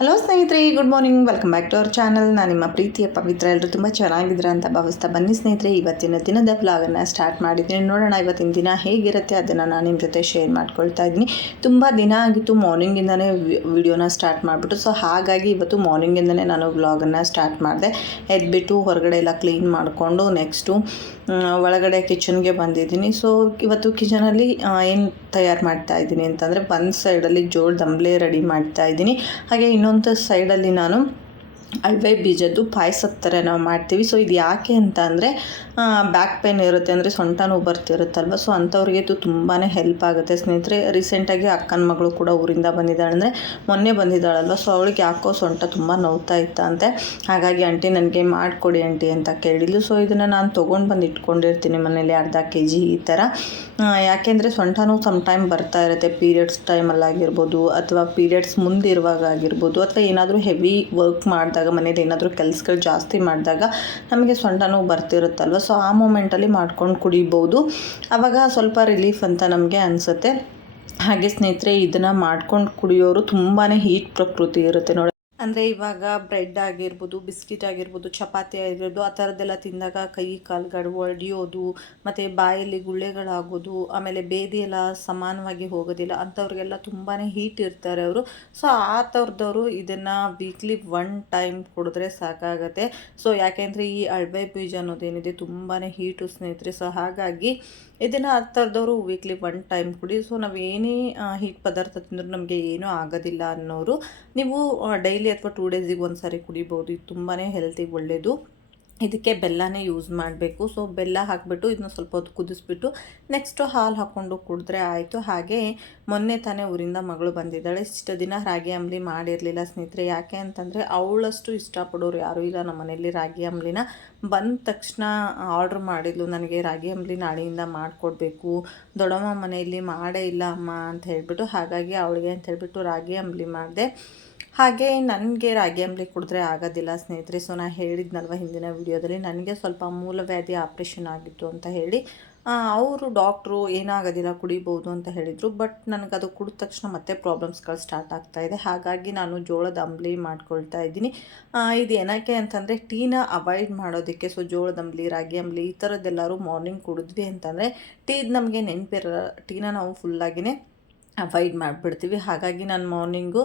Hello ಸ್ನೇಹಿತರೆ good morning welcome back to our channel ನಾನು ನಿಮ್ಮ ಪ್ರೀತಿಯ ಪವಿತ್ರ ಎಲ್ಲರೂ ತುಂಬ ಚೆನ್ನಾಗಿದ್ದೀರಾ ಅಂತ ಭಾವಿಸ್ತಾ ಬನ್ನಿ ಸ್ನೇಹಿತರೆ. ಇವತ್ತಿನ ದಿನದ ಬ್ಲಾಗನ್ನು ಸ್ಟಾರ್ಟ್ ಮಾಡಿದ್ದೀನಿ. ನೋಡೋಣ ಇವತ್ತಿನ ದಿನ ಹೇಗಿರುತ್ತೆ, ಅದನ್ನು ನಾನು ನಿಮ್ಮ ಜೊತೆ ಶೇರ್ ಮಾಡ್ಕೊಳ್ತಾ ಇದ್ದೀನಿ. ತುಂಬ ದಿನ ಆಗಿತ್ತು ಮಾರ್ನಿಂಗಿಂದನೇ ವಿಡಿಯೋನ ಸ್ಟಾರ್ಟ್ ಮಾಡಿಬಿಟ್ಟು ಸೊ ಹಾಗಾಗಿ ಇವತ್ತು ಮಾರ್ನಿಂಗಿಂದನೇ ನಾನು ವ್ಲಾಗನ್ನು ಸ್ಟಾರ್ಟ್ ಮಾಡಿದೆ. ಎದ್ಬಿಟ್ಟು, ಹೊರಗಡೆ ಎಲ್ಲ ಕ್ಲೀನ್ ಮಾಡಿಕೊಂಡು ನೆಕ್ಸ್ಟು ಒಳಗಡೆ ಕಿಚನ್ಗೆ ಬಂದಿದ್ದೀನಿ. ಸೊ ಇವತ್ತು ಕಿಚನಲ್ಲಿ ಏನು ತಯಾರು ಮಾಡ್ತಾ ಇದ್ದೀನಿ ಅಂತಂದರೆ ಒಂದು ಸೈಡಲ್ಲಿ ಜೋಳ ದಂಬ್ಲೆ ರೆಡಿ ಮಾಡ್ತಾ ಇದ್ದೀನಿ. ಹಾಗೆ ಇನ್ನೊಂದು ಸೈಡಲ್ಲಿ ನಾನು ಅಳವೆ ಬೀಜದ್ದು ಪಾಯಸದ ಥರ ನಾವು ಮಾಡ್ತೀವಿ. ಸೊ ಇದು ಯಾಕೆ ಅಂತ ಅಂದರೆ ಬ್ಯಾಕ್ ಪೇನ್ ಇರುತ್ತೆ ಅಂದರೆ ಸೊಂಟ ನೋವು ಬರ್ತಿರುತ್ತಲ್ವ? ಸೊ ಅಂಥವ್ರಿಗೆ ಇದು ತುಂಬಾ ಹೆಲ್ಪ್ ಆಗುತ್ತೆ. ಸ್ನೇಹಿತರೆ ರೀಸೆಂಟಾಗಿ ಅಕ್ಕನ ಮಗಳು ಕೂಡ ಊರಿಂದ ಬಂದಿದ್ದಾಳೆ. ಅಂದರೆ ಮೊನ್ನೆ ಬಂದಿದ್ದಾಳಲ್ವ? ಸೊ ಅವಳಿಗೆ ಯಾಕೋ ಸೊಂಟ ತುಂಬ ನೋವ್ತಾ ಇತ್ತಂತೆ. ಹಾಗಾಗಿ, ಆಂಟಿ, ನನಗೆ ಮಾಡಿಕೊಡಿ ಆಂಟಿ ಅಂತ ಕೇಳಿದ್ಲು. ಸೊ ಇದನ್ನು ನಾನು ತೊಗೊಂಡು ಬಂದು ಇಟ್ಕೊಂಡಿರ್ತೀನಿ ಮನೇಲಿ, ಅರ್ಧ ಕೆ ಜಿ ಈ ಥರ ಯಾಕೆಂದರೆ ಸೊಂಟ ನೋವು ಸಮ್ ಟೈಮ್ ಬರ್ತಾ ಇರುತ್ತೆ. ಪೀರಿಯಡ್ಸ್ ಟೈಮಲ್ಲಾಗಿರ್ಬೋದು ಅಥವಾ ಪೀರಿಯಡ್ಸ್ ಮುಂದಿರುವಾಗ ಆಗಿರ್ಬೋದು, ಅಥವಾ ಏನಾದರೂ ಹೆವಿ ವರ್ಕ್ ಮಾಡಿದಾಗ, ಮನೇಲಿ ಏನಾದರೂ ಕೆಲಸಗಳು ಜಾಸ್ತಿ ಮಾಡಿದಾಗ, ನಮಗೆ ಸೊಂಟ ನೋವು ಬರ್ತಿರುತ್ತಲ್ವ? ಸೊ ಆ ಮೂಮೆಂಟಲ್ಲಿ ಮಾಡ್ಕೊಂಡು ಕುಡಿಬೋದು. ಆವಾಗ ಸ್ವಲ್ಪ ರಿಲೀಫ್ ಅಂತ ನಮಗೆ ಅನಿಸುತ್ತೆ. ಹಾಗೆ ಸ್ನೇಹಿತರೆ, ಇದನ್ನು ಮಾಡ್ಕೊಂಡು ಕುಡಿಯೋರು ತುಂಬಾ ಹೀಟ್ ಪ್ರಕೃತಿ ಇರುತ್ತೆ ನೋಡಿ. ಅಂದರೆ ಇವಾಗ ಬ್ರೆಡ್ ಆಗಿರ್ಬೋದು, ಬಿಸ್ಕಿಟ್ ಆಗಿರ್ಬೋದು, ಚಪಾತಿ ಆಗಿರ್ಬೋದು, ಆ ಥರದ್ದೆಲ್ಲ ತಿಂದಾಗ ಕೈ, ಕಾಲುಗಳು ಒಡೆಯೋದು, ಮತ್ತು ಬಾಯಲ್ಲಿ ಗುಳ್ಳೆಗಳಾಗೋದು, ಆಮೇಲೆ ಬೇದಿ ಸಮಾನವಾಗಿ ಹೋಗೋದಿಲ್ಲ, ಅಂಥವ್ರಿಗೆಲ್ಲ ತುಂಬಾ ಹೀಟ್ ಇರ್ತಾರೆ ಅವರು. ಸೊ ಆ ಥರದವರು ಇದನ್ನು ವೀಕ್ಲಿ ಒನ್ ಟೈಮ್ ಕುಡಿದ್ರೆ ಸಾಕಾಗತ್ತೆ. ಸೊ ಯಾಕೆಂದರೆ ಈ ಅಳವೆ ಬೀಜ ಅನ್ನೋದೇನಿದೆ ತುಂಬಾ ಹೀಟು ಸ್ನೇಹಿತರೆ. ಸೊ ಹಾಗಾಗಿ ಇದನ್ನು ಆ ಥರದವರು ವೀಕ್ಲಿ ಒನ್ ಟೈಮ್ ಕುಡಿ. ಸೊ ನಾವು ಏನೇ ಹೀಟ್ ಪದಾರ್ಥ ತಿಂದರೂ ನಮಗೆ ಏನೂ ಆಗೋದಿಲ್ಲ ಅನ್ನೋರು, ನೀವು ಡೈಲಿ ಅಥವಾ ಟೂ ಡೇಸಿಗೆ ಒಂದು ಸಾರಿ ಕುಡಿಬೋದು. ಇದು ತುಂಬಾ ಹೆಲ್ತಿಗೆ ಒಳ್ಳೆಯದು ಇದಕ್ಕೆ ಬೆಲ್ಲನೇ ಯೂಸ್ ಮಾಡಬೇಕು. ಸೊ ಬೆಲ್ಲ ಹಾಕಿಬಿಟ್ಟು ಇದನ್ನ ಸ್ವಲ್ಪ ಹೊತ್ತು ಕುದಿಸ್ಬಿಟ್ಟು ನೆಕ್ಸ್ಟು ಹಾಲು ಹಾಕ್ಕೊಂಡು ಕುಡಿದ್ರೆ ಆಯಿತು. ಹಾಗೆ ಮೊನ್ನೆ ತಾನೇ ಊರಿಂದ ಮಗಳು ಬಂದಿದ್ದಾಳೆ. ಇಷ್ಟು ದಿನ ರಾಗಿ ಅಂಬಲಿ ಮಾಡಿರಲಿಲ್ಲ ಸ್ನೇಹಿತರೆ. ಯಾಕೆ ಅಂತಂದರೆ ಅವಳಷ್ಟು ಇಷ್ಟಪಡೋರು ಯಾರೂ ಇಲ್ಲ. ನಮ್ಮ ಮನೆಯಲ್ಲಿ ರಾಗಿ ಅಂಬಲಿನ ಬಂದ ತಕ್ಷಣ ಆರ್ಡ್ರ್ ಮಾಡಿದ್ಲು. ನನಗೆ ರಾಗಿ ಅಂಬಲಿ ನಾಳೆಯಿಂದ ಮಾಡಿಕೊಡ್ಬೇಕು. ದೊಡ್ಡಮ್ಮ ಮನೆಯಲ್ಲಿ ಮಾಡೇ ಇಲ್ಲ ಅಮ್ಮ ಅಂತ ಹೇಳಿಬಿಟ್ಟು ಹಾಗಾಗಿ ಅವಳಿಗೆ ಅಂತ ಹೇಳಿಬಿಟ್ಟು ರಾಗಿ ಅಂಬಲಿ ಮಾಡಿದೆ. ಹಾಗೆ ನನಗೆ ರಾಗಿ ಅಂಬ್ಲಿ ಕುಡಿದ್ರೆ ಆಗೋದಿಲ್ಲ ಸ್ನೇಹಿತರೆ. ಸೊ ನಾನು ಹೇಳಿದ್ನಲ್ವ ಹಿಂದಿನ ವಿಡಿಯೋದಲ್ಲಿ? ನನಗೆ ಸ್ವಲ್ಪ ಮೂಲವ್ಯಾಧಿ ಆಪ್ರೇಷನ್ ಆಗಿತ್ತು ಅಂತ ಹೇಳಿ. ಅವರು ಡಾಕ್ಟ್ರು ಏನಾಗೋದಿಲ್ಲ ಕುಡಿಬೋದು ಅಂತ ಹೇಳಿದರು. ಬಟ್ ನನಗೆ ಅದು ಕುಡಿದ ತಕ್ಷಣ ಮತ್ತೆ ಪ್ರಾಬ್ಲಮ್ಸ್ಗಳು ಸ್ಟಾರ್ಟ್ ಆಗ್ತಾ ಇದೆ. ಹಾಗಾಗಿ ನಾನು ಜೋಳದ ಅಂಬ್ಲಿ ಮಾಡ್ಕೊಳ್ತಾ ಇದ್ದೀನಿ. ಇದು ಏನಕ್ಕೆ ಅಂತಂದರೆ ಟೀನ ಅವಾಯ್ಡ್ ಮಾಡೋದಕ್ಕೆ. ಸೊ ಜೋಳದ ಅಂಬ್ಲಿ, ರಾಗಿ ಅಂಬ್ಲಿ ಈ ಥರದ್ದೆಲ್ಲರೂ ಮಾರ್ನಿಂಗ್ ಕುಡಿದ್ವಿ ಅಂತಂದರೆ ಟೀದು ನಮಗೆ ನೆನಪಿರೋ ಟೀನ ನಾವು ಫುಲ್ಲಾಗಿಯೇ ಅವಾಯ್ಡ್ ಮಾಡಿಬಿಡ್ತೀವಿ. ಹಾಗಾಗಿ ನಾನು ಮಾರ್ನಿಂಗು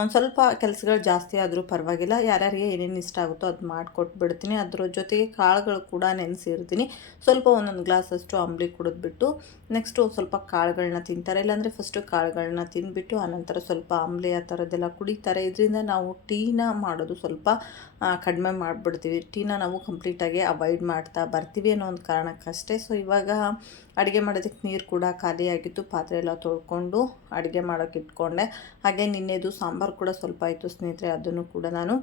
ಒಂದು ಸ್ವಲ್ಪ ಕೆಲಸಗಳು ಜಾಸ್ತಿ ಆದರೂ ಪರವಾಗಿಲ್ಲ. ಯಾರ್ಯಾರಿಗೆ ಏನೇನು ಇಷ್ಟ ಆಗುತ್ತೋ ಅದು ಮಾಡಿಕೊಟ್ಬಿಡ್ತೀನಿ. ಅದ್ರ ಜೊತೆಗೆ ಕಾಳುಗಳು ಕೂಡ ನೆನೆಸಿರ್ತೀನಿ. ಸ್ವಲ್ಪ ಒಂದೊಂದು ಗ್ಲಾಸಷ್ಟು ಅಂಬ್ಲಿ ಕುಡಿದ್ಬಿಟ್ಟು, ನೆಕ್ಸ್ಟು ಸ್ವಲ್ಪ ಕಾಳುಗಳನ್ನ ತಿಂತಾರೆ. ಇಲ್ಲಾಂದರೆ ಫಸ್ಟು ಕಾಳುಗಳನ್ನ ತಿಂದುಬಿಟ್ಟು, ಆನಂತರ ಸ್ವಲ್ಪ ಅಂಬ್ಲಿ ಆ ಥರದ್ದೆಲ್ಲ ಕುಡಿತಾರೆ. ಇದರಿಂದ ನಾವು ಟೀನ ಮಾಡೋದು ಸ್ವಲ್ಪ ಕಡಿಮೆ ಮಾಡಿಬಿಡ್ತೀವಿ. ಟೀನ ನಾವು ಕಂಪ್ಲೀಟಾಗಿ ಅವಾಯ್ಡ್ ಮಾಡ್ತಾ ಬರ್ತೀವಿ ಅನ್ನೋ ಒಂದು ಕಾರಣಕ್ಕಷ್ಟೇ. ಸೊ, ಇವಾಗ ಅಡುಗೆ ಮಾಡೋದಕ್ಕೆ ನೀರು ಕೂಡ ಖಾಲಿಯಾಗಿತ್ತು. ಪಾತ್ರೆ ಎಲ್ಲ ತೊಳ್ಕೊಂಡು ಅಡುಗೆ ಮಾಡೋಕೆ ಇಟ್ಕೊಂಡೆ. ಹಾಗೆ ನಿನ್ನೆದು ಸಾಂಬಾರು ಕೂಡ ಸ್ವಲ್ಪ ಆಯಿತು ಸ್ನೇಹಿತರೆ ಅದನ್ನು ಕೂಡ ನಾನು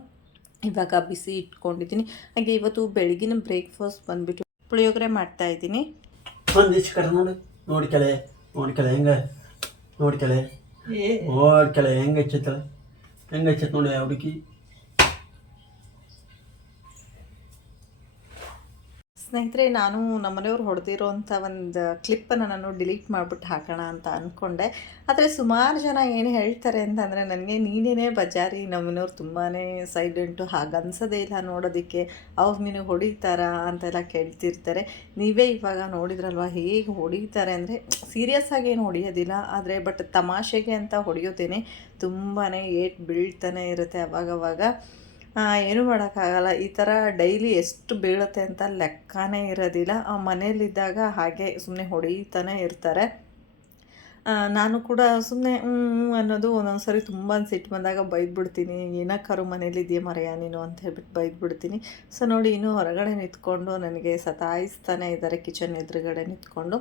ಇವಾಗ ಬಿಸಿ ಇಟ್ಕೊಂಡಿದ್ದೀನಿ. ಹಾಗೆ ಇವತ್ತು ಬೆಳಗಿನ ಬ್ರೇಕ್ಫಾಸ್ಟ್ ಬಂದುಬಿಟ್ಟು ಪುಳಿಯೋಗರೆ ಮಾಡ್ತಾ ಇದ್ದೀನಿ. ಒಂದಿಷ್ಟು ಕರೆ ನೋಡಿ ನೋಡ್ಕೆಳೆ ನೋಡ್ಕೆಳೆ ಹೆಂಗೆ? ನೋಡ್ಕೆಳೆ ನೋಡ್ಕೆಳೆ ಹೆಂಗೆ ಹಚ್ಚೈತಳೆ ಹೆಂಗೆ ಹಚ್ಚೈತೆ ನೋಡಿ ಹುಡುಕಿ ಹುಡುಗಿ. ಸ್ನೇಹಿತರೆ, ನಾನು ನಮ್ಮನೆಯವ್ರು ಹೊಡೆದಿರೋಂಥ ಒಂದು ಕ್ಲಿಪ್ಪನ್ನು ನಾನು ಡಿಲೀಟ್ ಮಾಡಿಬಿಟ್ಟು ಹಾಕೋಣ ಅಂತ ಅಂದ್ಕೊಂಡೆ ಆದರೆ ಸುಮಾರು ಜನ ಏನು ಹೇಳ್ತಾರೆ ಅಂತಂದರೆ, ನನಗೆ ನೀನೇನೇ ಬಜಾರಿ, ನಮ್ಮನೆಯವ್ರು ತುಂಬಾ ಸೈಲೆಂಟು ಹಾಗೆ ಅನ್ಸೋದೇ ಇಲ್ಲ ನೋಡೋದಕ್ಕೆ. ಅವ್ರು ನೀನು ಹೊಡಿತಾರಾ? ಅಂತೆಲ್ಲ ಕೇಳ್ತಿರ್ತಾರೆ. ನೀವೇ ಇವಾಗ ನೋಡಿದ್ರಲ್ವ, ಹೇಗೆ ಹೊಡಿತಾರೆ ಅಂದರೆ, ಸೀರಿಯಸ್ ಆಗಿ ಏನು ಹೊಡೆಯೋದಿಲ್ಲ. ಆದರೆ ಬಟ್ ತಮಾಷೆಗೆ ಅಂತ ಹೊಡೆಯೋದೇನೆ ತುಂಬಾ ಏಟ್ ಬೀಳ್ತಾನೆ ಇರುತ್ತೆ ಅವಾಗವಾಗ. ಏನೂ ಮಾಡೋಕ್ಕಾಗಲ್ಲ. ಈ ಥರ ಡೈಲಿ ಎಷ್ಟು ಬೀಳುತ್ತೆ ಅಂತ ಲೆಕ್ಕನೇ ಇರೋದಿಲ್ಲ. ಮನೇಲಿದ್ದಾಗ ಹಾಗೆ ಸುಮ್ಮನೆ ಹೊಡಿತಾನೆ ಇರ್ತಾರೆ. ನಾನು ಕೂಡ ಸುಮ್ಮನೆ ಅನ್ನೋದು ಒಂದೊಂದು ಸರಿ ತುಂಬ ಸಿಟ್ಟು ಬಂದಾಗ ಬೈದ್ಬಿಡ್ತೀನಿ. ಏನಕ್ಕಾರು ಮನೇಲಿದೆಯಾ ಮರೆಯ ನೀನು ಅಂತ ಹೇಳ್ಬಿಟ್ಟು ಬೈದ್ಬಿಡ್ತೀನಿ. ಸೊ ನೋಡಿ, ಇನ್ನೂ ಹೊರಗಡೆ ನಿಂತ್ಕೊಂಡು ನನಗೆ ಸತಾಯಿಸ್ತಾನೆ ಇದ್ದಾರೆ ಕಿಚನ್ ಎದುರುಗಡೆ ನಿಂತ್ಕೊಂಡು.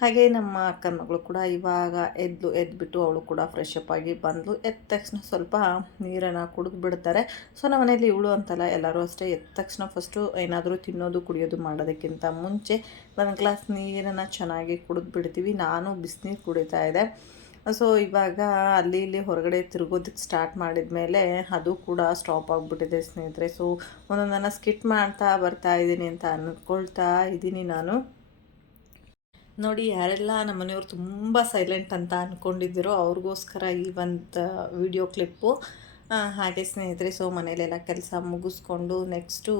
ಹಾಗೆ ನಮ್ಮ ಅಕ್ಕನ ಮಗಳು ಕೂಡ ಇವಾಗ ಎದ್ದು ಎದ್ದುಬಿಟ್ಟು ಅವಳು ಕೂಡ ಫ್ರೆಶ್ ಅಪ್ ಆಗಿ ಬಂದಳು ಎದ್ದ ತಕ್ಷಣ ಸ್ವಲ್ಪ ನೀರನ್ನು ಕುಡಿದು ಬಿಡ್ತಾರೆ. ಸೊ ನಮ್ಮ ಮನೇಲಿ ಇವಳು ಅಂತಲ್ಲ, ಎಲ್ಲರೂ ಅಷ್ಟೇ ಎದ್ದ ತಕ್ಷಣ ಫಸ್ಟು ಏನಾದರೂ ತಿನ್ನೋದು, ಕುಡಿಯೋದು ಮಾಡೋದಕ್ಕಿಂತ ಮುಂಚೆ ಒಂದು ಗ್ಲಾಸ್ ನೀರನ್ನು ಚೆನ್ನಾಗಿ ಕುಡಿದು ಬಿಡ್ತೀವಿ. ನಾನು ಬಿಸಿನೀರು ಕುಡಿತಾ ಇದೆ ಸೊ ಇವಾಗ ಅಲ್ಲಿ ಇಲ್ಲಿ ಹೊರಗಡೆ ತಿರುಗೋದಕ್ಕೆ ಸ್ಟಾರ್ಟ್ ಮಾಡಿದ ಮೇಲೆ ಅದು ಕೂಡ ಸ್ಟಾಪ್ ಆಗಿಬಿಟ್ಟಿದೆ ಸ್ನೇಹಿತರೆ. ಸೊ ಒಂದೊಂದನ್ನು ಸ್ಕಿಟ್ ಮಾಡ್ತಾ ಬರ್ತಾ ಇದ್ದೀನಿ ಅಂತ ಅಂದ್ಕೊಳ್ತಾ ಇದ್ದೀನಿ ನಾನು. ನೋಡಿ, ಯಾರೆಲ್ಲ ನಮ್ಮ ಮನೆಯವ್ರು ತುಂಬ ಸೈಲೆಂಟ್ ಅಂತ ಅಂದ್ಕೊಂಡಿದ್ದೀರೋ ಅವ್ರಿಗೋಸ್ಕರ ಈ ಒಂದು ವಿಡಿಯೋ ಕ್ಲಿಪ್ಪು ಹಾಗೆ ಸ್ನೇಹಿತರೆ ಸೊ ಮನೇಲೆಲ್ಲ ಕೆಲಸ ಮುಗಿಸ್ಕೊಂಡು ನೆಕ್ಸ್ಟು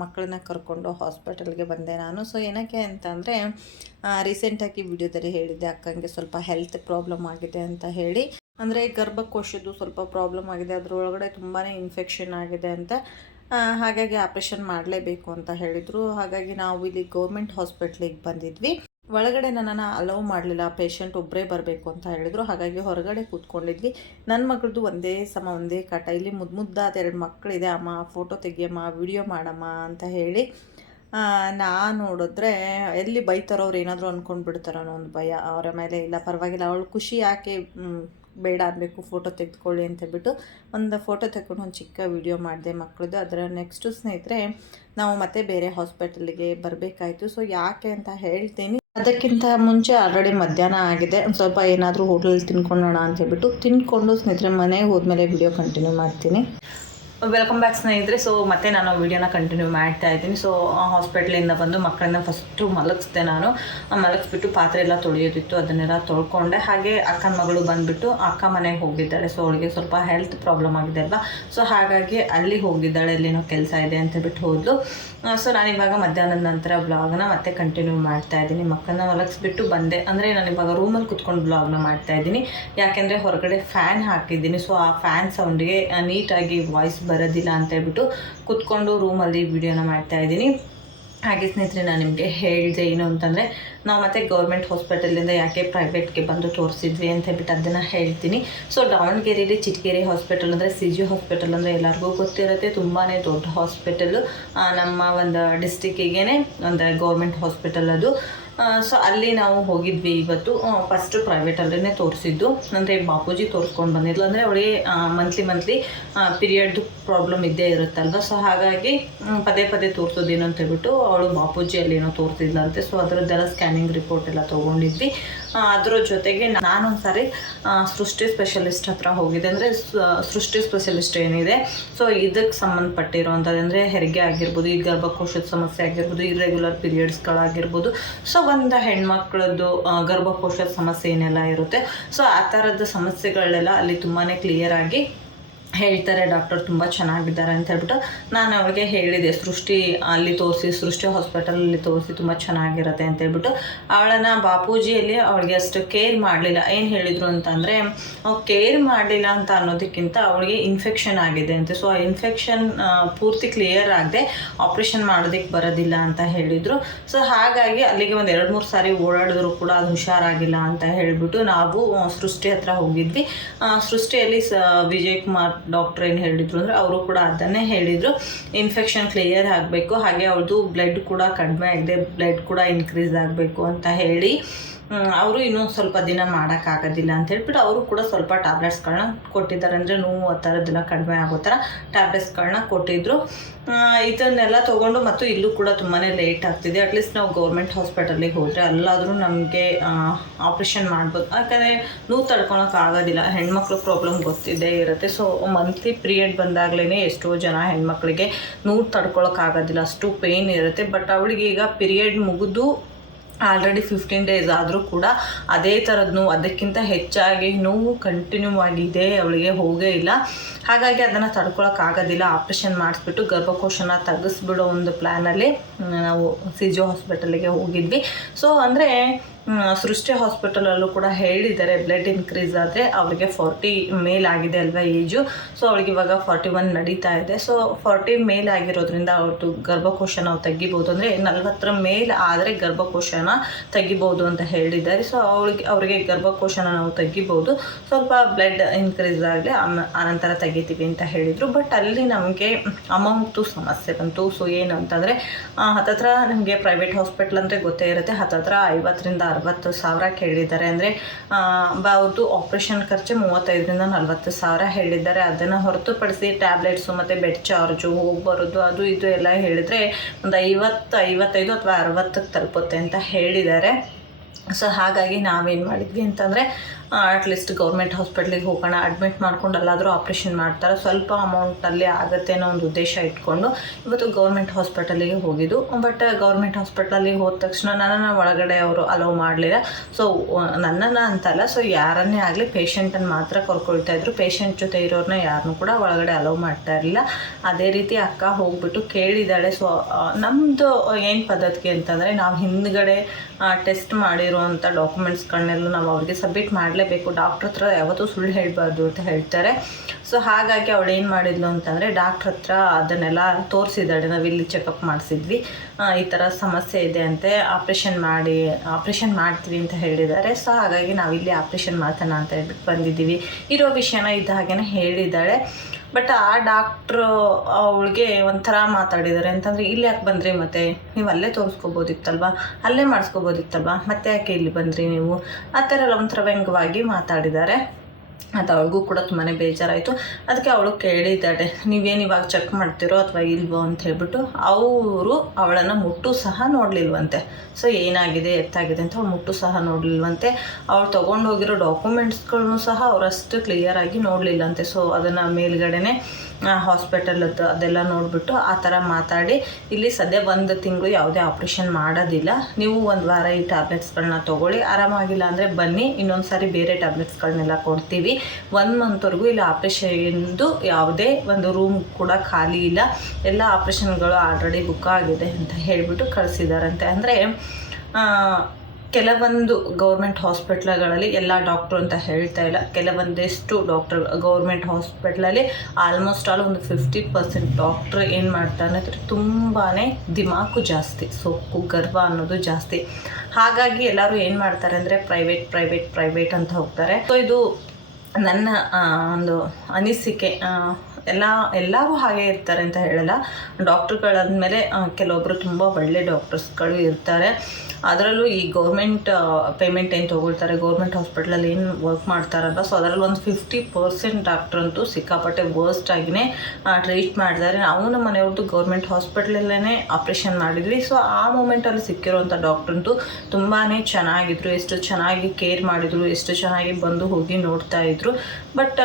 ಮಕ್ಕಳನ್ನ ಕರ್ಕೊಂಡು ಹಾಸ್ಪಿಟಲ್ಗೆ ಬಂದೆ ನಾನು. ಸೊ ಏನಕ್ಕೆ ಅಂತಂದರೆ ರೀಸೆಂಟಾಗಿ ವಿಡಿಯೋದಲ್ಲಿ ಹೇಳಿದ್ದೆ, ಅಕ್ಕಂಗೆ ಸ್ವಲ್ಪ ಹೆಲ್ತ್ ಪ್ರಾಬ್ಲಮ್ ಆಗಿದೆ ಅಂತ ಹೇಳಿ. ಅಂದರೆ ಗರ್ಭಕೋಶದ್ದು ಸ್ವಲ್ಪ ಪ್ರಾಬ್ಲಮ್ ಆಗಿದೆ, ಅದರೊಳಗಡೆ ತುಂಬಾ ಇನ್ಫೆಕ್ಷನ್ ಆಗಿದೆ ಅಂತ ಹಾಗಾಗಿ ಆಪ್ರೇಷನ್ ಮಾಡಲೇಬೇಕು ಅಂತ ಹೇಳಿದರು. ಹಾಗಾಗಿ ನಾವು ಇಲ್ಲಿ ಗೌರ್ಮೆಂಟ್ ಹಾಸ್ಪಿಟ್ಲಿಗೆ ಬಂದಿದ್ವಿ. ಒಳಗಡೆ ನನ್ನನ್ನು ಅಲೌ ಮಾಡಲಿಲ್ಲ ಪೇಷಂಟ್ ಒಬ್ಬರೇ ಬರಬೇಕು ಅಂತ ಹೇಳಿದ್ರು. ಹಾಗಾಗಿ ಹೊರಗಡೆ ಕೂತ್ಕೊಂಡಿದ್ವಿ. ನನ್ನ ಮಗಳದ್ದು ಒಂದೇ ಸಮ, ಒಂದೇ ಕಾಟ. ಇಲ್ಲಿ ಮುದ್ದು ಮುದ್ದಾದ ಎರಡು ಮಕ್ಕಳಿದೆ ಅಮ್ಮ ಫೋಟೋ ತೆಗಿಯಮ್ಮ ವಿಡಿಯೋ ಮಾಡಮ್ಮ ಅಂತ ಹೇಳಿ ನಾನು ನೋಡಿದ್ರೆ ಎಲ್ಲಿ ಬೈತಾರೋ ಅವ್ರು ಏನಾದರೂ ಅಂದ್ಕೊಂಡು ಬಿಡ್ತಾರೋ ಅನ್ನೋ ಒಂದು ಭಯ ಅವರ ಮೇಲೆ ಇಲ್ಲ. ಪರವಾಗಿಲ್ಲ. ಅವಳು ಖುಷಿ ಯಾಕೆ ಬೇಡ ಅನ್ನಬೇಕು ಫೋಟೋ ತೆಗೆದುಕೊಳ್ಳಿ ಅಂತ ಹೇಳ್ಬಿಟ್ಟು ಒಂದು ಫೋಟೋ ತೆಕ್ಕೊಂಡು ಒಂದು ಚಿಕ್ಕ ವಿಡಿಯೋ ಮಾಡಿದೆ ಮಕ್ಕಳದ್ದು ಅದರ ನೆಕ್ಸ್ಟು ಸ್ನೇಹಿತರೆ, ನಾವು ಮತ್ತೆ ಬೇರೆ ಹಾಸ್ಪಿಟಲ್ಗೆ ಬರಬೇಕಾಯಿತು. ಸೊ ಯಾಕೆ ಅಂತ ಹೇಳ್ತೀನಿ. ಅದಕ್ಕಿಂತ ಮುಂಚೆ ಆಲ್ರೆಡಿ ಮಧ್ಯಾಹ್ನ ಆಗಿದೆ. ಒಂದು ಸ್ವಲ್ಪ ಏನಾದರೂ ಹೋಟೆಲ್ ತಿನ್ಕೊಳ್ಳೋಣ ಅಂತ ಹೇಳ್ಬಿಟ್ಟು ತಿನ್ಕೊಂಡು ಸ್ನೇಹಿತರೆ ಮನೆಗೆ ಹೋದ್ಮೇಲೆ ವಿಡಿಯೋ ಕಂಟಿನ್ಯೂ ಮಾಡ್ತೀನಿ. ವೆಲ್ಕಮ್ ಬ್ಯಾಕ್ ಸ್ನೇಹಿತರೆ. ಸೊ ಮತ್ತೆ ನಾನು ವಿಡಿಯೋನ ಕಂಟಿನ್ಯೂ ಮಾಡ್ತಾ ಇದ್ದೀನಿ. ಸೊ ಹಾಸ್ಪಿಟ್ಲಿಂದ ಬಂದು ಮಕ್ಕಳನ್ನ ಫಸ್ಟು ಮಲಗಿಸ್ದೆ ನಾನು. ಮಲಗಿಸ್ಬಿಟ್ಟು ಪಾತ್ರೆ ಎಲ್ಲ ತೊಳೆಯೋದಿತ್ತು. ಅದನ್ನೆಲ್ಲ ತೊಳ್ಕೊಂಡೆ. ಹಾಗೆ ಅಕ್ಕನ ಮಗಳು ಬಂದುಬಿಟ್ಟು ಅಕ್ಕ ಮನೆಗೆ ಹೋಗಿದ್ದಾಳೆ. ಸೊ ಅವಳಿಗೆ ಸ್ವಲ್ಪ ಹೆಲ್ತ್ ಪ್ರಾಬ್ಲಮ್ ಆಗಿದೆ ಅಲ್ವಾ? ಸೊ ಹಾಗಾಗಿ ಅಲ್ಲಿ ಹೋಗಿದ್ದಾಳೆ. ಅಲ್ಲಿನೋ ಕೆಲಸ ಇದೆ ಅಂತ ಬಿಟ್ಟು ಹೋದ್ಲು. ಸೊ ನಾನು ಇವಾಗ ಮಧ್ಯಾಹ್ನದ ನಂತರ ಬ್ಲಾಗ್ನ ಮತ್ತೆ ಕಂಟಿನ್ಯೂ ಮಾಡ್ತಾ ಇದ್ದೀನಿ. ಮಕ್ಕಳನ್ನ ಮಲಗಿಸ್ಬಿಟ್ಟು ಬಂದೆ. ಅಂದರೆ ನಾನು ಇವಾಗ ರೂಮಲ್ಲಿ ಕುತ್ಕೊಂಡು ಬ್ಲಾಗ್ನ ಮಾಡ್ತಾ ಇದ್ದೀನಿ. ಯಾಕೆಂದರೆ ಹೊರಗಡೆ ಫ್ಯಾನ್ ಹಾಕಿದ್ದೀನಿ. ಸೊ ಆ ಫ್ಯಾನ್ ಸೌಂಡಿಗೆ ನೀಟಾಗಿ ವಾಯ್ಸ್ ಬರೋದಿಲ್ಲ ಅಂತ ಹೇಳ್ಬಿಟ್ಟು ಕುತ್ಕೊಂಡು ರೂಮಲ್ಲಿ ವಿಡಿಯೋನ ಮಾಡ್ತಾ ಇದ್ದೀನಿ. ಹಾಗೆ ಸ್ನೇಹಿತರೆ, ನಾನು ನಿಮಗೆ ಹೇಳಿದೆ ಏನು ಅಂತಂದರೆ, ನಾವು ಮತ್ತೆ ಗೌರ್ಮೆಂಟ್ ಹಾಸ್ಪಿಟಲಿಂದ ಯಾಕೆ ಪ್ರೈವೇಟ್ಗೆ ಬಂದು ತೋರಿಸಿದ್ವಿ ಅಂತ ಹೇಳ್ಬಿಟ್ಟು ಅದನ್ನು ಹೇಳ್ತೀನಿ. ಸೊ ದಾವಣಗೆರೆಯಲ್ಲಿ ಚಿಟಗೇರಿ ಹಾಸ್ಪಿಟಲ್ ಅಂದರೆ ಸಿ ಜಿ ಹಾಸ್ಪಿಟಲ್ ಅಂದರೆ ಎಲ್ಲರಿಗೂ ಗೊತ್ತಿರುತ್ತೆ. ತುಂಬಾ ದೊಡ್ಡ ಹಾಸ್ಪಿಟಲು ನಮ್ಮ ಒಂದು ಡಿಸ್ಟಿಕ್ಕಿಗೆ ಒಂದು ಗೌರ್ಮೆಂಟ್ ಹಾಸ್ಪಿಟಲ್ ಅದು. ಸೊ ಅಲ್ಲಿ ನಾವು ಹೋಗಿದ್ವಿ ಇವತ್ತು. ಫಸ್ಟು ಪ್ರೈವೇಟಲ್ಲೇ ತೋರಿಸಿದ್ದು. ಅಂದರೆ ಬಾಪೂಜಿ ತೋರಿಸ್ಕೊಂಡು ಬಂದಿದ್ಲು. ಅಂದರೆ ಅವಳಿಗೆ ಮಂತ್ಲಿ ಮಂತ್ಲಿ ಪೀರಿಯಡ್ ಪ್ರಾಬ್ಲಮ್ ಇದ್ದೇ ಇರುತ್ತಲ್ವ? ಸೊ ಹಾಗಾಗಿ ಪದೇ ಪದೇ ತೋರಿಸೋದೇನು ಅಂತ ಹೇಳ್ಬಿಟ್ಟು ಅವಳು ಬಾಪೂಜಿಯಲ್ಲಿ ಏನೋ ತೋರಿಸಿದ್ಲಂತೆ. ಸೊ ಅದರದ್ದೆಲ್ಲ ಸ್ಕ್ಯಾನಿಂಗ್ ರಿಪೋರ್ಟ್ ಎಲ್ಲ ತೊಗೊಂಡಿದ್ವಿ. ಅದ್ರ ಜೊತೆಗೆ ನಾನೊಂದು ಸಾರಿ ಸೃಷ್ಟಿ ಸ್ಪೆಷಲಿಸ್ಟ್ ಹತ್ರ ಹೋಗಿದ್ದೆ. ಅಂದರೆ ಸೃಷ್ಟಿ ಸ್ಪೆಷಲಿಸ್ಟ್ ಏನಿದೆ? ಸೊ ಇದಕ್ಕೆ ಸಂಬಂಧಪಟ್ಟಿರೋವಂಥದ್ದು ಅಂದರೆ ಹೆರಿಗೆ ಆಗಿರ್ಬೋದು, ಈ ಗರ್ಭಕೋಶದ ಸಮಸ್ಯೆ ಆಗಿರ್ಬೋದು ಇರ್ರೆಗ್ಯುಲರ್ ಪೀರಿಯಡ್ಸ್ಗಳಾಗಿರ್ಬೋದು ಸೊ ಒಂದು ಹೆಣ್ಮಕ್ಳದ್ದು ಗರ್ಭಕೋಶದ ಸಮಸ್ಯೆ ಏನೆಲ್ಲ ಇರುತ್ತೆ? ಸೊ ಆ ಥರದ ಸಮಸ್ಯೆಗಳೆಲ್ಲ ಅಲ್ಲಿ ತುಂಬಾ ಕ್ಲಿಯರ್ ಆಗಿ ಹೇಳ್ತಾರೆ, ಡಾಕ್ಟರ್ ತುಂಬ ಚೆನ್ನಾಗಿದ್ದಾರೆ ಅಂತ ಹೇಳ್ಬಿಟ್ಟು ನಾನು ಅವಳಿಗೆ ಹೇಳಿದೆ, ಸೃಷ್ಟಿ ಅಲ್ಲಿ ತೋರಿಸಿ, ಸೃಷ್ಟಿ ಹಾಸ್ಪಿಟಲಲ್ಲಿ ತೋರಿಸಿ ತುಂಬ ಚೆನ್ನಾಗಿರುತ್ತೆ ಅಂತ ಹೇಳ್ಬಿಟ್ಟು. ಅವಳನ್ನು ಬಾಪೂಜಿಯಲ್ಲಿ ಅವಳಿಗೆ ಅಷ್ಟು ಕೇರ್ ಮಾಡಲಿಲ್ಲ. ಏನು ಹೇಳಿದರು ಅಂತಂದರೆ ಕೇರ್ ಮಾಡಲಿಲ್ಲ ಅಂತ ಅನ್ನೋದಕ್ಕಿಂತ ಅವಳಿಗೆ ಇನ್ಫೆಕ್ಷನ್ ಆಗಿದೆ ಅಂತ. ಸೊ ಆ ಇನ್ಫೆಕ್ಷನ್ ಪೂರ್ತಿ ಕ್ಲಿಯರ್ ಆಗದೆ ಆಪ್ರೇಷನ್ ಮಾಡೋದಕ್ಕೆ ಬರೋದಿಲ್ಲ ಅಂತ ಹೇಳಿದರು. ಸೊ ಹಾಗಾಗಿ ಅಲ್ಲಿಗೆ ಒಂದು ಎರಡು ಮೂರು ಸಾರಿ ಓಡಾಡಿದ್ರು ಕೂಡ ಅದು ಹುಷಾರಾಗಿಲ್ಲ ಅಂತ ಹೇಳಿಬಿಟ್ಟು ನಾವು ಸೃಷ್ಟಿ ಹತ್ರ ಹೋಗಿದ್ವಿ. ಸೃಷ್ಟಿಯಲ್ಲಿ ಸ, ವಿಜಯ್ ಕುಮಾರ್ ಡಾಕ್ಟ್ರ್ ಏನು ಹೇಳಿದ್ರು ಅಂದರೆ ಅವರು ಕೂಡ ಅದನ್ನೇ ಹೇಳಿದರು. ಇನ್ಫೆಕ್ಷನ್ ಕ್ಲಿಯರ್ ಆಗಬೇಕು. ಹಾಗೆ ಅವ್ರದ್ದು ಬ್ಲಡ್ ಕೂಡ ಕಡಿಮೆ ಆಗಿದೆ. ಬ್ಲಡ್ ಕೂಡ ಇನ್ಕ್ರೀಸ್ ಆಗಬೇಕು ಅಂತ ಹೇಳಿ. ಅವರು ಇನ್ನೂ ಸ್ವಲ್ಪ ದಿನ ಮಾಡೋಕ್ಕಾಗೋದಿಲ್ಲ ಅಂತ ಹೇಳ್ಬಿಟ್ಟು ಅವರು ಕೂಡ ಸ್ವಲ್ಪ ಟ್ಯಾಬ್ಲೆಟ್ಸ್ಗಳನ್ನ ಕೊಟ್ಟಿದ್ದಾರೆ. ಅಂದರೆ ನೋವು ಆ ಥರದ್ದೆಲ್ಲ ಕಡಿಮೆ ಆಗೋ ಥರ ಟ್ಯಾಬ್ಲೆಟ್ಸ್ಗಳನ್ನ ಕೊಟ್ಟಿದ್ದರು ಇದನ್ನೆಲ್ಲ ತೊಗೊಂಡು ಮತ್ತು ಇಲ್ಲೂ ಕೂಡ ತುಂಬಾ ಲೇಟ್ ಆಗ್ತಿದೆ. ಅಟ್ಲೀಸ್ಟ್ ನಾವು ಗೌರ್ಮೆಂಟ್ ಹಾಸ್ಪಿಟಲಿಗೆ ಹೋದರೆ ಅಲ್ಲಾದರೂ ನಮಗೆ ಆಪ್ರೇಷನ್ ಮಾಡ್ಬೋದು. ಯಾಕಂದರೆ ನೋವು ತಡ್ಕೊಳಕ್ಕೆ ಆಗೋದಿಲ್ಲ. ಹೆಣ್ಮಕ್ಳು ಪ್ರಾಬ್ಲಮ್ ಗೊತ್ತಿದ್ದೇ ಇರುತ್ತೆ. ಸೊ ಮಂತ್ಲಿ ಪೀರಿಯಡ್ ಬಂದಾಗಲೇ ಎಷ್ಟೋ ಜನ ಹೆಣ್ಮಕ್ಳಿಗೆ ನೋವು ತಡ್ಕೊಳೋಕ್ಕಾಗೋದಿಲ್ಲ ಅಷ್ಟು ಪೇಯ್ನ್ ಇರುತ್ತೆ. ಬಟ್ ಅವಳಿಗೆ ಈಗ ಪೀರಿಯಡ್ ಮುಗಿದು ಆಲ್ರೆಡಿ ಫಿಫ್ಟೀನ್ ಡೇಸ್ ಆದರೂ ಕೂಡ ಅದೇ ಥರದ್ದು ನೋವು ಅದಕ್ಕಿಂತ ಹೆಚ್ಚಾಗಿ ನೋವು ಕಂಟಿನ್ಯೂ ಆಗಿದೆ, ಅವಳಿಗೆ ಹೋಗೇ ಇಲ್ಲ. ಹಾಗಾಗಿ ಅದನ್ನು ತಡ್ಕೊಳಕ್ಕಾಗೋದಿಲ್ಲ ಆಪ್ರೇಷನ್ ಮಾಡಿಸ್ಬಿಟ್ಟು ಗರ್ಭಕೋಶನ ತೆಗೆಸ್ಬಿಡೋ ಒಂದು ಪ್ಲ್ಯಾನಲ್ಲಿ ನಾವು ಸಿ ಜಿ ಹಾಸ್ಪಿಟಲಿಗೆ ಹೋಗಿದ್ವಿ. ಸೊ ಅಂದರೆ ಸೃಷ್ಟಿ ಹಾಸ್ಪಿಟಲಲ್ಲೂ ಕೂಡ ಹೇಳಿದ್ದಾರೆ ಬ್ಲಡ್ ಇನ್ಕ್ರೀಸ್ ಆದರೆ ಅವಳಿಗೆ ಫಾರ್ಟಿ ಮೇಲ್ ಆಗಿದೆ ಅಲ್ವಾ ಏಜು ಸೊ ಅವಳಿಗೆ ಇವಾಗ ಫಾರ್ಟಿ ಒನ್ ನಡೀತಾ ಇದೆ. ಸೊ ಫಾರ್ಟಿ ಮೇಲ್ ಆಗಿರೋದ್ರಿಂದ ಅವ್ರದ್ದು ಗರ್ಭಕೋಶ ನಾವು ತೆಗಿಬೋದು ಅಂದರೆ ನಲ್ವತ್ತರ ಮೇಲ್ ಆದರೆ ಗರ್ಭಕೋಶನ ತೆಗಿಬೋದು ಅಂತ ಹೇಳಿದ್ದಾರೆ. ಸೊ ಅವಳಿಗೆ, ಅವರಿಗೆ ಗರ್ಭಕೋಶನ ನಾವು ತೆಗಿಬೋದು. ಸ್ವಲ್ಪ ಬ್ಲಡ್ ಇನ್ಕ್ರೀಸ್ ಆಗಲಿ ಆನಂತರ ತೆಗಿತೀವಿ ಅಂತ ಹೇಳಿದರು. ಬಟ್ ಅಲ್ಲಿ ನಮಗೆ ಅಮೌಂಟು ಸಮಸ್ಯೆ ಬಂತು. ಸೊ ಏನು ಅಂತಂದರೆ ಹತ್ತತ್ರ ನಮಗೆ ಪ್ರೈವೇಟ್ ಹಾಸ್ಪಿಟ್ಲ್ ಅಂದರೆ ಗೊತ್ತೇ ಇರುತ್ತೆ. ಹತ್ತತ್ರ ಐವತ್ತರಿಂದ ಅರವತ್ತು ಸಾವಿರ ಕೇಳಿದ್ದಾರೆ. ಅಂದರೆ ಅವ್ರದ್ದು ಆಪ್ರೇಷನ್ ಖರ್ಚು ಮೂವತ್ತೈದರಿಂದ ನಲವತ್ತು ಸಾವಿರ ಹೇಳಿದ್ದಾರೆ. ಅದನ್ನು ಹೊರತುಪಡಿಸಿ ಟ್ಯಾಬ್ಲೆಟ್ಸು ಮತ್ತು ಬೆಡ್ ಚಾರ್ಜು ಹೋಗಿ ಬರೋದು, ಅದು ಇದು ಎಲ್ಲ ಹೇಳಿದರೆ ಒಂದು ಐವತ್ತು, ಐವತ್ತೈದು ಅಥವಾ ಅರವತ್ತಕ್ಕೆ ತಲುಪುತ್ತೆ ಅಂತ ಹೇಳಿದ್ದಾರೆ. ಸೊ ಹಾಗಾಗಿ ನಾವೇನು ಮಾಡಿದ್ವಿ ಅಂತಂದರೆ ಅಟ್ಲೀಸ್ಟ್ ಗೌರ್ಮೆಂಟ್ ಹಾಸ್ಪಿಟ್ಲಿಗೆ ಹೋಗೋಣ ಅಡ್ಮಿಟ್ ಮಾಡ್ಕೊಂಡು ಅಲ್ಲಾದರೂ ಆಪ್ರೇಷನ್ ಮಾಡ್ತಾರೆ, ಸ್ವಲ್ಪ ಅಮೌಂಟಲ್ಲಿ ಆಗುತ್ತೆ ಅನ್ನೋ ಒಂದು ಉದ್ದೇಶ ಇಟ್ಕೊಂಡು ಇವತ್ತು ಗೌರ್ಮೆಂಟ್ ಹಾಸ್ಪಿಟಲಿಗೆ ಹೋಗಿದ್ದು. ಬಟ್ ಗೌರ್ಮೆಂಟ್ ಹಾಸ್ಪಿಟಲಿಗೆ ಹೋದ ತಕ್ಷಣ ನನ್ನನ್ನು ಒಳಗಡೆ ಅವರು ಅಲೋ ಮಾಡಲಿಲ್ಲ. ಸೊ ನನ್ನನ್ನು ಅಂತಲ್ಲ ಸೊ ಯಾರನ್ನೇ ಆಗಲಿ ಪೇಷಂಟನ್ನು ಮಾತ್ರ ಕರ್ಕೊಳ್ತಾ ಇದ್ರು. ಪೇಷಂಟ್ ಜೊತೆ ಇರೋರನ್ನ ಯಾರನ್ನೂ ಕೂಡ ಒಳಗಡೆ ಅಲೋ ಮಾಡ್ತಾ ಇರಲಿಲ್ಲ. ಅದೇ ರೀತಿ ಅಕ್ಕ ಹೋಗ್ಬಿಟ್ಟು ಕೇಳಿದ್ದಾಳೆ ಸೊ ನಮ್ಮದು ಏನು ಪದ್ಧತಿ ಅಂತಂದರೆ ನಾವು ಹಿಂದ್ಗಡೆ ಟೆಸ್ಟ್ ಮಾಡಿರುವಂಥ ಡಾಕ್ಯುಮೆಂಟ್ಸ್ಗಳನ್ನೆಲ್ಲ ನಾವು ಅವ್ರಿಗೆ ಸಬ್ಮಿಟ್ ಮಾಡಲೇಬೇಕು ಡಾಕ್ಟ್ರ್ ಹತ್ರ ಯಾವತ್ತೂ ಸುಳ್ಳು ಹೇಳಬಾರ್ದು ಅಂತ ಹೇಳ್ತಾರೆ. ಸೊ ಹಾಗಾಗಿ ಅವಳು ಏನು ಮಾಡಿದ್ಲು ಅಂತಂದರೆ, ಡಾಕ್ಟ್ರ್ ಹತ್ರ ಅದನ್ನೆಲ್ಲ ತೋರಿಸಿದ್ದಾಳೆ. ನಾವು ಇಲ್ಲಿ ಚೆಕಪ್ ಮಾಡಿಸಿದ್ವಿ. ಈ ಥರ ಸಮಸ್ಯೆ ಇದೆ ಅಂತೆ ಆಪ್ರೇಷನ್ ಮಾಡಿ ಆಪ್ರೇಷನ್ ಮಾಡ್ತೀವಿ ಅಂತ ಹೇಳಿದ್ದಾರೆ. ಸೊ ಹಾಗಾಗಿ ನಾವಿಲ್ಲಿ ಆಪ್ರೇಷನ್ ಮಾಡ್ತಾನ ಅಂತ ಹೇಳ್ಬಿಟ್ಟು ಬಂದಿದ್ದೀವಿ. ಇರೋ ವಿಷಯನ ಇದ್ದ ಹಾಗೇನೆ ಹೇಳಿದ್ದಾಳೆ. ಬಟ್ ಆ ಡಾಕ್ಟ್ರು ಅವಳಿಗೆ ಒಂಥರ ಮಾತಾಡಿದ್ದಾರೆ ಅಂತಂದರೆ, ಇಲ್ಲಿ ಯಾಕೆ ಬಂದ್ರಿ ಮತ್ತೆ? ನೀವು ಅಲ್ಲೇ ತೋರಿಸ್ಕೋಬೋದಿತ್ತಲ್ವಾ? ಅಲ್ಲೇ ಮಾಡಿಸ್ಕೋಬೋದಿತ್ತಲ್ವಾ? ಮತ್ತೆ ಯಾಕೆ ಇಲ್ಲಿ ಬಂದ್ರಿ ನೀವು? ಆ ಥರ ಎಲ್ಲ ಒಂಥರ ವ್ಯಂಗ್ಯವಾಗಿ ಮಾತಾಡಿದ್ದಾರೆ ಅದು ಅವಳಿಗೂ ಕೂಡ ತುಂಬಾ ಬೇಜಾರಾಯಿತು. ಅದಕ್ಕೆ ಅವಳು ಕೇಳಿದ್ದಾಳೆ, ನೀವೇನು ಇವಾಗ ಚೆಕ್ ಮಾಡ್ತಿರೋ ಅಥವಾ ಇಲ್ವೋ ಅಂತ ಹೇಳ್ಬಿಟ್ಟು ಅವರು ಅವಳನ್ನು ಮುಟ್ಟು ಸಹ ನೋಡಲಿಲ್ವಂತೆ. ಸೊ, ಏನಾಗಿದೆ, ಎತ್ತಾಗಿದೆ ಅಂತ ಅವಳು ಮುಟ್ಟು ಸಹ ನೋಡಲಿಲ್ವಂತೆ. ಅವಳು ತೊಗೊಂಡು ಹೋಗಿರೋ ಡಾಕ್ಯುಮೆಂಟ್ಸ್ಗಳನ್ನು ಸಹ ಅವರಷ್ಟು ಕ್ಲಿಯರಾಗಿ ನೋಡಲಿಲ್ಲಂತೆ. ಸೊ, ಅದನ್ನು ಮೇಲ್ಗಡೆನೆ ಹಾಸ್ಪಿಟಲದ್ದು ಅದೆಲ್ಲ ನೋಡಿಬಿಟ್ಟು ಆ ಥರ ಮಾತಾಡಿ. ಇಲ್ಲಿ ಸದ್ಯ ಒಂದು ತಿಂಗಳು ಯಾವುದೇ ಆಪ್ರೇಷನ್ ಮಾಡೋದಿಲ್ಲ. ನೀವು ಒಂದು ವಾರ ಈ ಟ್ಯಾಬ್ಲೆಟ್ಸ್ಗಳನ್ನ ತೊಗೊಳ್ಳಿ. ಆರಾಮಾಗಿಲ್ಲ ಅಂದರೆ ಬನ್ನಿ. ಇನ್ನೊಂದು ಸಾರಿ ಬೇರೆ ಟ್ಯಾಬ್ಲೆಟ್ಸ್ಗಳನ್ನೆಲ್ಲ ಕೊಡ್ತೀವಿ. ಒನ್ ಮಂತ್ವರೆಗೂ ಇಲ್ಲಿ ಆಪ್ರೇಷನ್ದು ಯಾವುದೇ ಒಂದು ರೂಮ್ ಕೂಡ ಖಾಲಿ ಇಲ್ಲ. ಎಲ್ಲ ಆಪ್ರೇಷನ್ಗಳು ಆಲ್ರೆಡಿ ಬುಕ್ ಆಗಿದೆ ಅಂತ ಹೇಳಿಬಿಟ್ಟು ಕಳಿಸಿದಾರಂತೆ. ಅಂದರೆ ಕೆಲವೊಂದು ಗೌರ್ಮೆಂಟ್ ಹಾಸ್ಪಿಟ್ಲ್ಗಳಲ್ಲಿ ಎಲ್ಲ ಡಾಕ್ಟ್ರು ಅಂತ ಹೇಳ್ತಾ ಇಲ್ಲ. ಕೆಲವೊಂದಿಷ್ಟು ಡಾಕ್ಟರ್, ಗೌರ್ಮೆಂಟ್ ಹಾಸ್ಪಿಟ್ಲಲ್ಲಿ ಆಲ್ಮೋಸ್ಟ್ ಆಲ್ ಒಂದು ಫಿಫ್ಟಿ ಪರ್ಸೆಂಟ್ ಡಾಕ್ಟ್ರ್ ಏನು ಮಾಡ್ತಾರೆ ಅಂದರೆ ತುಂಬಾ ದಿಮಾಕು ಜಾಸ್ತಿ, ಸೊಕ್ಕು, ಗರ್ವ ಅನ್ನೋದು ಜಾಸ್ತಿ. ಹಾಗಾಗಿ ಎಲ್ಲರೂ ಏನು ಮಾಡ್ತಾರೆ ಅಂದರೆ ಪ್ರೈವೇಟ್ ಪ್ರೈವೇಟ್ ಪ್ರೈವೇಟ್ ಅಂತ ಹೋಗ್ತಾರೆ. ಸೊ ಇದು ನನ್ನ ಒಂದು ಅನಿಸಿಕೆ. ಎಲ್ಲ, ಎಲ್ಲರೂ ಹಾಗೆ ಇರ್ತಾರೆ ಅಂತ ಹೇಳಲ್ಲ. ಡಾಕ್ಟ್ರುಗಳಾದ್ಮೇಲೆ ಕೆಲವೊಬ್ಬರು ತುಂಬ ಒಳ್ಳೆ ಡಾಕ್ಟರ್ಸ್ಗಳು ಇರ್ತಾರೆ. ಅದರಲ್ಲೂ ಈ ಗೌರ್ಮೆಂಟ್ ಪೇಮೆಂಟ್ ಏನು ತೊಗೊಳ್ತಾರೆ ಗೌರ್ಮೆಂಟ್ ಹಾಸ್ಪಿಟ್ಲಲ್ಲಿ ಏನು ವರ್ಕ್ ಮಾಡ್ತಾರಲ್ಲ ಸೊ ಅದರಲ್ಲಿ ಒಂದು ಫಿಫ್ಟಿ ಪರ್ಸೆಂಟ್ ಡಾಕ್ಟರ್ ಅಂತೂ ಸಿಕ್ಕಾಪಟ್ಟೆ ವರ್ಸ್ಟ್ ಆಗಿನೇ ಟ್ರೀಟ್ ಮಾಡಿದ್ದಾರೆ. ನಮ್ಮ ಮನೆಯವ್ರದ್ದು ಗೌರ್ಮೆಂಟ್ ಹಾಸ್ಪಿಟ್ಲಲ್ಲೇ ಆಪ್ರೇಷನ್ ಮಾಡಿದ್ವಿ. ಸೊ ಆ ಮೂಮೆಂಟಲ್ಲಿ ಸಿಕ್ಕಿರೋಂಥ ಡಾಕ್ಟ್ರಂತೂ ತುಂಬಾ ಚೆನ್ನಾಗಿದ್ರು. ಎಷ್ಟು ಚೆನ್ನಾಗಿ ಕೇರ್ ಮಾಡಿದರು, ಎಷ್ಟು ಚೆನ್ನಾಗಿ ಬಂದು ಹೋಗಿ ನೋಡ್ತಾ ಇದ್ರು. ಬಟ್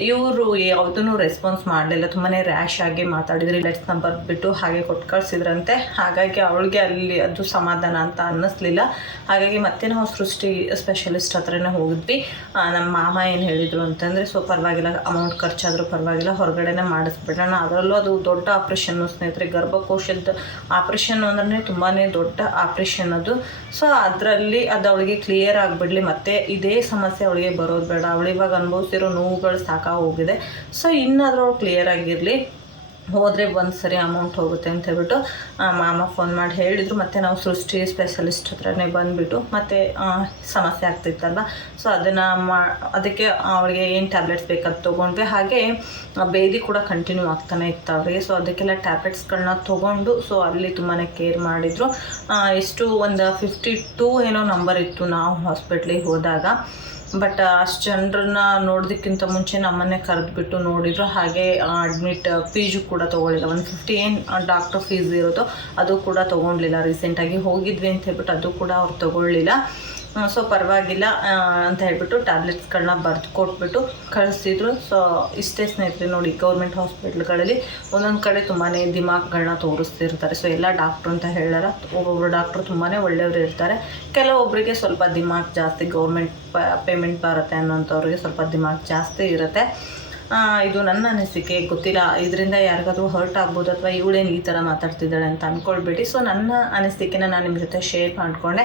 ಇವರು ಯಾವುದನ್ನು ರೆಸ್ಪಾನ್ಸ್ ಮಾಡಲಿಲ್ಲ. ತುಂಬಾ ರ್ಯಾಶ್ ಆಗಿ ಮಾತಾಡಿದ್ರು. ಲೆಟ್ಸ್ ನಂಬರ್ ಬಿಟ್ಟು ಹಾಗೆ ಕೊಟ್ಟು ಕಳಿಸಿದ್ರಂತೆ ಹಾಗಾಗಿ ಅವಳಿಗೆ ಅಲ್ಲಿ ಅದು ಸಮಾಧಾನ ಅಂತ ಅನ್ನಿಸ್ಲಿಲ್ಲ. ಹಾಗಾಗಿ ಮತ್ತೆ ನಾವು ಸೃಷ್ಟಿ ಸ್ಪೆಷಲಿಸ್ಟ್ ಹತ್ರನೇ ಹೋಗಿದ್ವಿ. ನಮ್ಮ ಮಾಮ ಏನು ಹೇಳಿದರು ಅಂತಂದರೆ, ಸೊ, ಪರವಾಗಿಲ್ಲ ಅಮೌಂಟ್ ಖರ್ಚಾದರೂ ಪರವಾಗಿಲ್ಲ, ಹೊರಗಡೆನೇ ಮಾಡಿಸ್ಬಿಡೋಣ. ಅದರಲ್ಲೂ ಅದು ದೊಡ್ಡ ಆಪ್ರೇಷನ್ನು ಸ್ನೇಹಿತರೆ, ಗರ್ಭಕೋಶದ ಆಪ್ರೇಷನ್ ಅಂದ್ರೆ ತುಂಬಾ ದೊಡ್ಡ ಆಪ್ರೇಷನ್ ಅದು. ಸೊ ಅದರಲ್ಲಿ ಅದು ಅವಳಿಗೆ ಕ್ಲಿಯರ್ ಆಗಿಬಿಡ್ಲಿ. ಮತ್ತೆ ಇದೇ ಸಮಸ್ಯೆ ಅವಳಿಗೆ ಬರೋದು ಬೇಡ. ಅವಳಿವಾಗ ಅನುಭವಿಸಿರೋ ನೋವುಗಳು ಸಾಕಾ ಹೋಗಿದೆ ಸೊ ಇನ್ನಾದರೂ ಅವಳು ಕ್ಲಿಯರ್ ಆಗಿರಲಿ. ಹೋದರೆ ಒಂದು ಸರಿ ಅಮೌಂಟ್ ಹೋಗುತ್ತೆ ಅಂತ ಹೇಳ್ಬಿಟ್ಟು ಮಾಮ ಫೋನ್ ಮಾಡಿ ಹೇಳಿದರು. ಮತ್ತು ನಾವು ಸೃಷ್ಟಿ ಸ್ಪೆಷಲಿಸ್ಟ್ ಹತ್ರನೇ ಬಂದುಬಿಟ್ಟು, ಮತ್ತು ಸಮಸ್ಯೆ ಆಗ್ತಿತ್ತಲ್ವ? ಸೊ ಅದನ್ನು ಮಾ, ಅದಕ್ಕೆ ಅವಳಿಗೆ ಏನು ಟ್ಯಾಬ್ಲೆಟ್ಸ್ ಬೇಕಂತ ತೊಗೊಂಡ್ವಿ. ಹಾಗೆ ಬೇದಿ ಕೂಡ ಕಂಟಿನ್ಯೂ ಆಗ್ತಾನೆ ಇತ್ತು ಅವರಿಗೆ ಸೊ ಅದಕ್ಕೆಲ್ಲ ಟ್ಯಾಬ್ಲೆಟ್ಸ್ಗಳನ್ನ ತೊಗೊಂಡು ಸೊ ಅಲ್ಲಿ ತುಂಬಾ ಕೇರ್ ಮಾಡಿದರು. ಎಷ್ಟು, ಒಂದು ಫಿಫ್ಟಿ ಟೂ ಏನೋ ನಂಬರ್ ಇತ್ತು ನಾವು ಹಾಸ್ಪಿಟ್ಲಿಗೆ ಹೋದಾಗ. ಬಟ್ ಅಷ್ಟು ಜನರನ್ನ ನೋಡೋದಕ್ಕಿಂತ ಮುಂಚೆ ನಮ್ಮನ್ನೇ ಕರೆದ್ಬಿಟ್ಟು ನೋಡಿದ್ರು. ಹಾಗೆ ಅಡ್ಮಿಟ್ ಫೀಸು ಕೂಡ ತೊಗೊಳ್ಳಿಲ್ಲ ಒಂದು ಫಿಫ್ಟಿ ಏನು ಡಾಕ್ಟರ್ ಫೀಸ್ ಇರೋದು. ಅದು ಕೂಡ ತೊಗೊಂಡ್ಲಿಲ್ಲ. ರೀಸೆಂಟಾಗಿ ಹೋಗಿದ್ವಿ ಅಂತ ಹೇಳ್ಬಿಟ್ಟು ಅದು ಕೂಡ ಅವ್ರು ತೊಗೊಳ್ಳಿಲ್ಲ ಸೊ ಪರವಾಗಿಲ್ಲ ಅಂತ ಹೇಳ್ಬಿಟ್ಟು ಟ್ಯಾಬ್ಲೆಟ್ಸ್ಗಳನ್ನ ಬರೆದು ಕೊಟ್ಬಿಟ್ಟು ಕಳಿಸ್ತಿದ್ರು ಸೊ ಇಷ್ಟೇ ಸ್ನೇಹಿತರೆ, ನೋಡಿ ಗೌರ್ಮೆಂಟ್ ಹಾಸ್ಪಿಟ್ಲ್ಗಳಲ್ಲಿ ಒಂದೊಂದು ಕಡೆ ತುಂಬಾ ದಿಮಾಕ್ಗಳನ್ನ ತೋರಿಸ್ತಿರ್ತಾರೆ. ಸೊ ಎಲ್ಲ ಡಾಕ್ಟ್ರು ಅಂತ ಹೇಳಲ್ಲ ಒಬ್ಬೊಬ್ಬರು ಡಾಕ್ಟ್ರು ತುಂಬಾ ಒಳ್ಳೆಯವರು ಇರ್ತಾರೆ. ಕೆಲವೊಬ್ಬರಿಗೆ ಸ್ವಲ್ಪ ದಿಮಾಕ್ ಜಾಸ್ತಿ, ಗೌರ್ಮೆಂಟ್ ಪೇಮೆಂಟ್ ಬರುತ್ತೆ ಅನ್ನೋಂಥವ್ರಿಗೆ ಸ್ವಲ್ಪ ದಿಮಾಕ್ ಜಾಸ್ತಿ ಇರುತ್ತೆ. ಇದು ನನ್ನ ಅನಿಸಿಕೆ, ಗೊತ್ತಿಲ್ಲ. ಇದರಿಂದ ಯಾರಿಗಾದ್ರೂ ಹರ್ಟ್ ಆಗ್ಬೋದು ಅಥವಾ ಇವಳೇನು ಈ ಥರ ಮಾತಾಡ್ತಿದ್ದಾಳೆ ಅಂತ ಅಂದ್ಕೊಳ್ಬೇಡಿ ಸೊ ನನ್ನ ಅನಿಸಿಕೆನ ನಾನು ನಿಮ್ಮ ಜೊತೆ ಶೇರ್ ಮಾಡಿಕೊಂಡೆ.